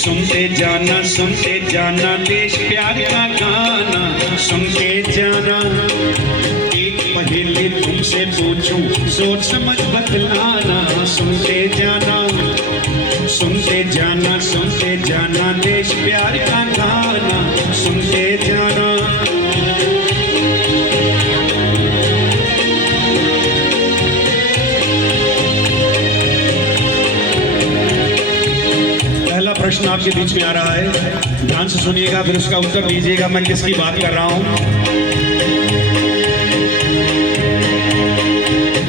सुनते जाना देश प्यार का गाना, सुनते जाना। एक पहेली तुमसे पूछूं, सोच समझ बतलाना, सुनते जाना देश प्यार का गाना, सुनते जाना। प्रश्न आपके बीच में आ रहा है, ध्यान से सुनिएगा, फिर उसका उत्तर दीजिएगा मैं किसकी बात कर रहा हूं।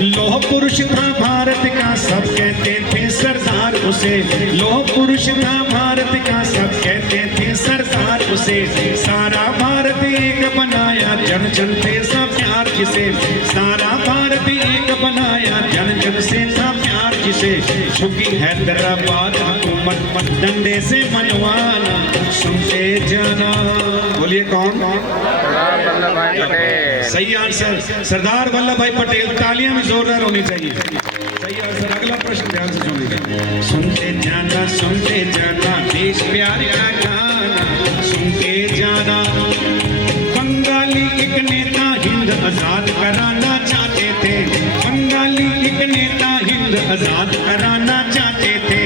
लोह पुरुष था भारत का, सब कहते थे सरदार उसे। लोह पुरुष था भारत का, सब कहते थे सरदार उसे। सारा भारत एक बनाया, जन जन से था प्यार जिसे। सारा भारत एक बनाया, जन जन से था प्यार जिसे। झुकी हैदराबाद हुकूमत डंडे से मनवाना, सुनते जाना। बोलिए कौन? सरदार वल्लभ भाई पटेल। सही आंसर, सरदार वल्लभ भाई पटेल। तालियां भी जोरदार होनी चाहिए। सही आंसर। अगला प्रश्न ध्यान से सुनिएगा। सुनते जाना देश प्यार का गाना, सुनते जाना। बंगाली एक नेता हिंद आजाद कराना चाहते थे। बंगाली एक नेता हिंद आजाद कराना चाहते थे।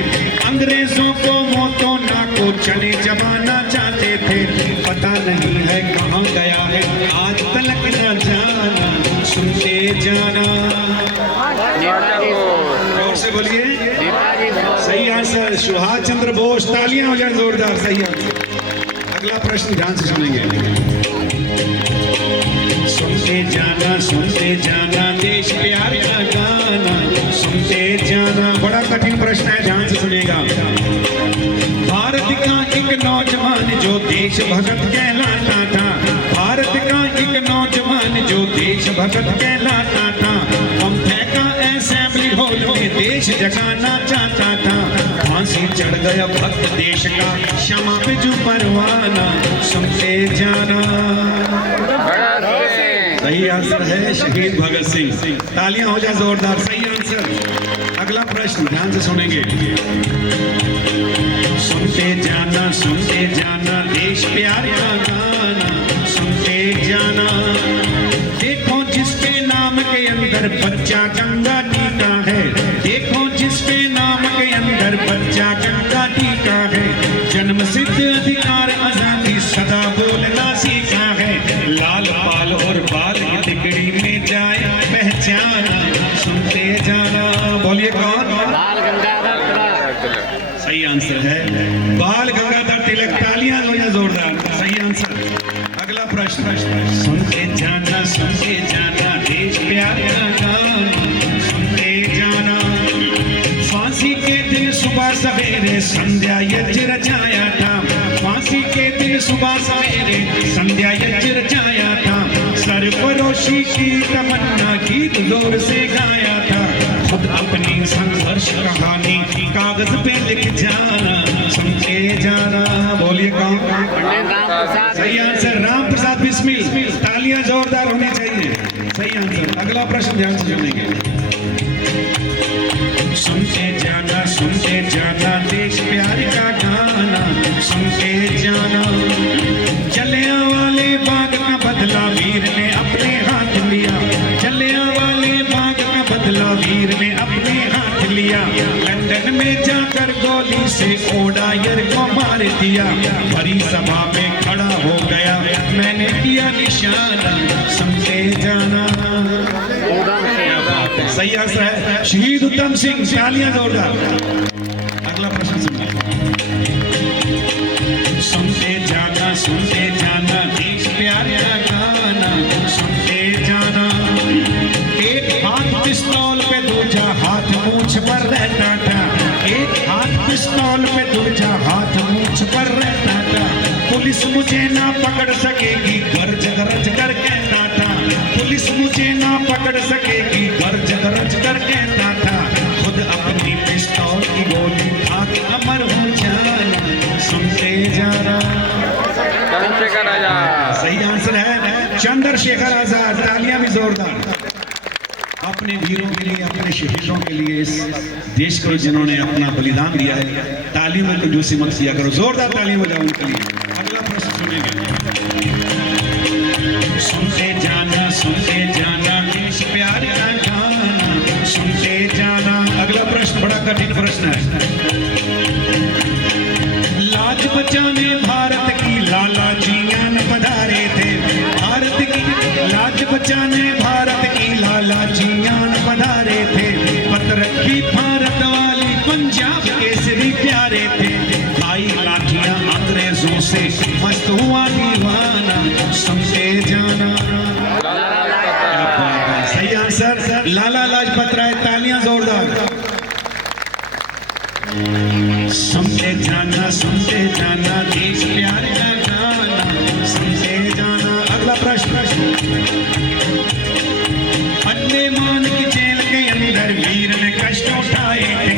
अंग्रेजों को मोतो ना को चने जमाना चाहते थे। पता नहीं है कहाँ गया है, आज तलक न जाना, सुनते जाना। और से बोलिए। सही आंसर, सुभाष चंद्र बोस। तालियां हो जाए जोरदार। सही आंसर। अगला प्रश्न ध्यान से सुनेंगे। सुनते जाना देश प्यार का गाना, सुनते जाना। बड़ा कठिन प्रश्न है, ध्यान से सुनिएगा। भारत का एक नौजवान जो देश भगत कहलाता था। भारत का एक नौजवान जो देश भगत कहलाता था। हम फेंका असेंबली हॉल में, देश जगाना चाहता था। फांसी चढ़ गया भक्त देश का, क्षमा पे जो परवाना, सुनते जाना। सही आंसर है शहीद भगत सिंह। तालियां हो जाए जोरदार। सही आंसर। अगला प्रश्न ध्यान से सुनेंगे। सुनते जाना देश प्यार का गाना, सुनते जाना। देखो जिसके नाम के अंदर बच्चा गंगा टीका है। देखो जिसके नाम के अंदर बच्चा गंगा टीका है। जन्म सिद्ध अधिकार आजादी सदा बोलना सीखा है। लाल पाल और बाल तिकड़ी में जाए पहचाना, सुनते जाना। बोलिए कौन? बाल गंगाधर तिलक। सही आंसर है बाल गंगाधर तिलक। तालियां हो जाए जोरदार। सही आंसर। अगला प्रश्न। सुनते जाना देश प्यार का गाना, सुनते जाना। फांसी के दिन सुबह सवेरे संध्या यज्ञ रचाया था। फांसी के दिन सुबह सवेरे संध्या यज्ञ रचाया था। सरफरोशी की तमन्ना गीत जोर से गाया था। खुद अपनी संघर्ष कहानी कागज पे लिख जाना, सुनते जाना। बोलिए कौन? सही आंसर राम प्रसाद बिस्मिल। तालियां जोरदार होनी चाहिए। सही आंसर। अगला प्रश्न ध्यान से सुनेंगे। सुनते जाना देश प्यार का गाना, सुनते जाना। जलियांवाले बाग का बदला वीर ने अपने हाथ लिया। जलियांवाले बाग का बदला वीर ने अपने हाथ लिया। लंदन में जाकर गोली से ओडायर को मार दिया। भरी सभा में खड़ा हो गया, मैंने किया निशाना, सुनते जाना। सही आंसर है शहीद उधम सिंह। तालियां जोरदार। अगला प्रश्न सुनिए। सुनते जाना देश प्यार का गाना, सुनते जाना। एक हाथ पिस्तौल पे दूजा हाथ मूंछ पर रहता था। एक हाथ पिस्तौल पे दूजा हाथ मूंछ पर रहता था। पुलिस मुझे ना पकड़ सकेगी, गरज गरज कर कहता था। पुलिस मुझे ना पकड़ सकेगी, गरज गरज कर कहता था। खुद अपनी पिस्तौल की गोली खा के अमर हो जाना, सुनते जाना। चंद्रशेखर आजाद। सही आंसर है चंद्रशेखर आजाद। तालियां भी जोरदार। अपने वीरों के लिए, अपने शहीदों के लिए, इस देश को जिन्होंने अपना बलिदान दिया है, तालियों में कंजूसी मत किया करो। जोरदार तालियां बजाओ उनके लिए। अगला प्रश्न सुनेंगे। सुनते जाना देश प्यार का गाना, सुनते जाना। अगला प्रश्न बड़ा कठिन प्रश्न है। लाज बचाने भारत की लाला जियां न पधारे थे, भारत की लाज बचाने भारत की लाला जियां न पधारे थे, पत रखी भारत वाली पंजाब केसरी प्यारे थे, आई लाठियां अंग्रेजों से मस्त हुआ दीवाना, सुनते जाना। क्या बात है, सही आंसर लाला लाजपत राय। तालियां जोरदार। सुनते जाना देश प्यार का गाना, सुनते जाना। अगला प्रश्न। अंडमान की जेल के अंदर वीर ने कष्ट उठाए थे,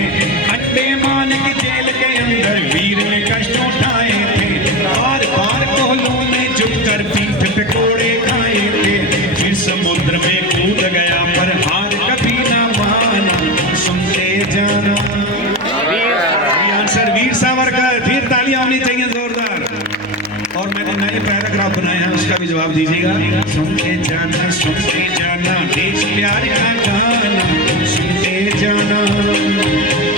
अंडमान की जेल के अंदर वीर ने कष्ट उठाए थे, बार बार कोहलों में झुककर पीठ पे कोड़े खाए थे, फिर समुद्र में कूद गया पर हार कभी ना माना, सुनते जाना। आंसर वीर सावरकर। फिर तालियां होनी चाहिए जोरदार। और मैंने नए पैराग्राफ बनाए हैं, उसका भी जवाब दीजिएगा। सुनते जाना देश प्यार का गाना, सुनते जाना।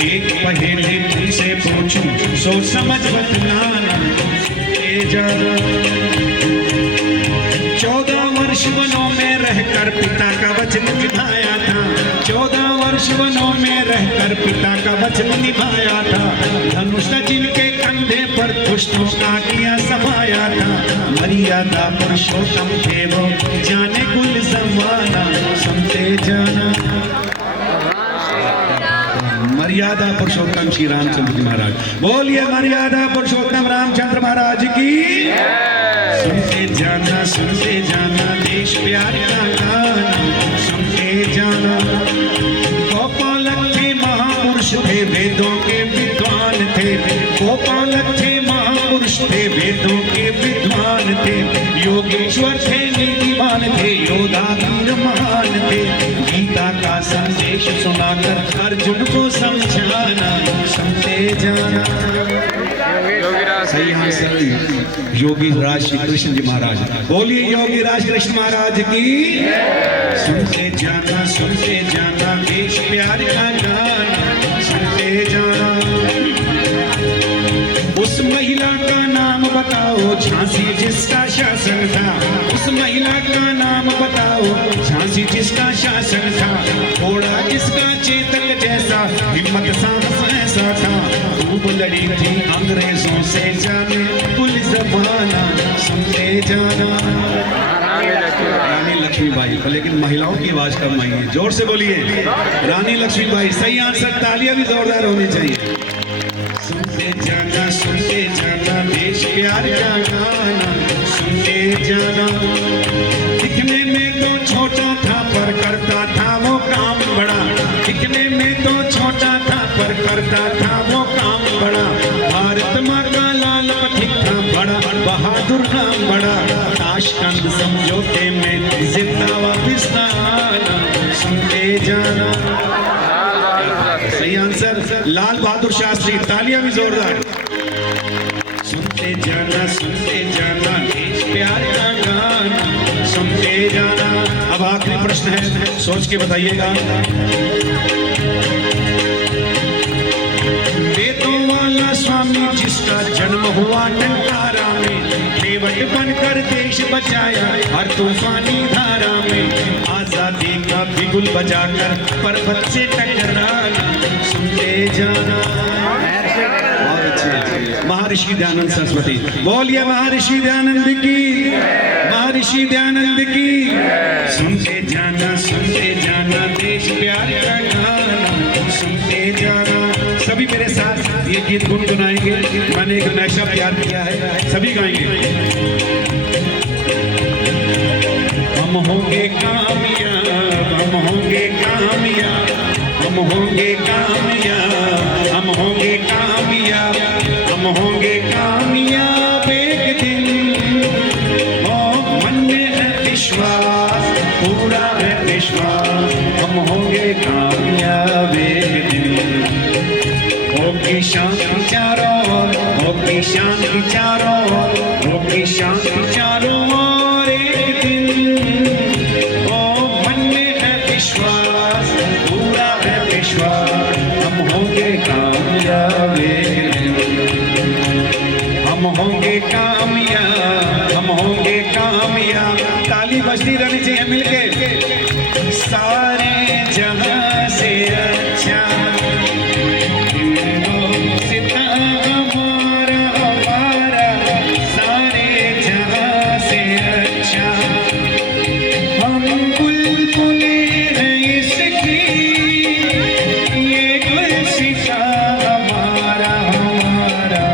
एक पहेली तुमसे पूछूं सोच समझ बतलाना, सुनते जाना। 14 वर्ष वनों में रहकर पिता का वचन निभाया था, 14 वर्ष वनों में रहकर पिता का वचन निभाया था, धनुष जिनके कंधे पर दुष्टों का किया समाया था, मर्यादा पुरुषोत्तम थे वो जाने कुल जमाना, सुनते जाना। मर्यादा पुरुषोत्तम श्री रामचंद्र जी महाराज। बोलिए मर्यादा पुरुषोत्तम रामचंद्र महाराज की। सुनते जाना देश प्यार का गाना, सुनते जाना। गोपालक थे महापुरुष थे वेदों के विद्वान थे, गोपालक थे महापुरुष थे वेदों के विद्वान थे, योगेश्वर थे नीतिमान थे योद्धा वीर महान थे, गीता का संदेश सुनाकर अर्जुन को समझाना, सुनते जाना। सही आंसर योगी राज श्री कृष्ण जी महाराज। बोलिए योगी राज कृष्ण महाराज की। सुनते जाना देश प्यार का गाना, सुनते जाना। उस महिला का नाम बताओ झांसी जिसका शासन था, उस महिला का नाम बताओ झांसी जिसका शासन था, घोड़ा जिसका चेतक जैसा हिम्मत साहस ऐसा था, खूब लड़ी थी अंग्रेजों से जाने कुल जमाना, सुनते जाना। रानी लक्ष्मीबाई। लेकिन महिलाओं की आवाज कम आई है, जोर से बोलिए रानी लक्ष्मीबाई। सही आंसर। तालियां भी जोरदार होनी चाहिए। सुनते जाना देश प्यार का गाना, सुनते जाना। दिखने में तो छोटा था पर करता था वो काम बड़ा, दिखने में तो छोटा था पर करता था वो काम बड़ा, भारत माँ का लाल पथिक था बड़ा बहादुर नाम बड़ा, ताशकंद समझौते में जिंदा वापिस ना आना, सुनते जाना। सही आंसर लाल बहादुर शास्त्री। तालियां भी जोरदार। सुनते जाना देश प्यार का गाना, सुनते जाना। अब आखिरी प्रश्न है, सोच के बताइएगा। वेदों वाला स्वामी जिसका जन्म हुआ टंकारा में, केवट बनकर देश बचाया हर तूफानी धारा में, आजादी का बिगुल बजाकर पर्वत से टकराना, सुनते जाना। बहुत अच्छे। महर्षि दयानंद सरस्वती। बोलिए महर्षि दयानंद की, महर्षि दयानंद की। सुनते जाना देश प्यार का गाना, सुनते जाना। सभी मेरे साथ ये गीत गुनगुनाएंगे। मैंने एक नशा प्यार किया है, सभी गाएंगे। हम होंगे कामयाब, हम होंगे कामयाब, हम होंगे कामयाब, हम होंगे कामयाब, हम होंगे कामयाब एक दिन। ओ मन में है विश्वास, पूरा है विश्वास, हम होंगे होगी शांति चारों ओर, होगी शांति चारों ओर एक दिन। ओ मन में है विश्वास, पूरा है विश्वास, हम होंगे कामयाब एक दिन। हम होंगे कामयाब, हम होंगे कामयाब। ताली बजती रहनी चाहिए मिलके। सारे जहां से अच्छा सिता हमारा हमारा, सारे जहां से अच्छा। हम बुलबुले हैं इसकी, ये गुलसिता हमारा हमारा,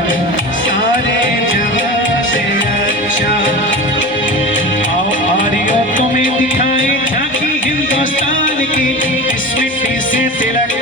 सारे जहां से अच्छा। आओ आरियों तुम्हें दिखाएं झांकी हिंदुस्तान की, इस मिट्टी से तिलक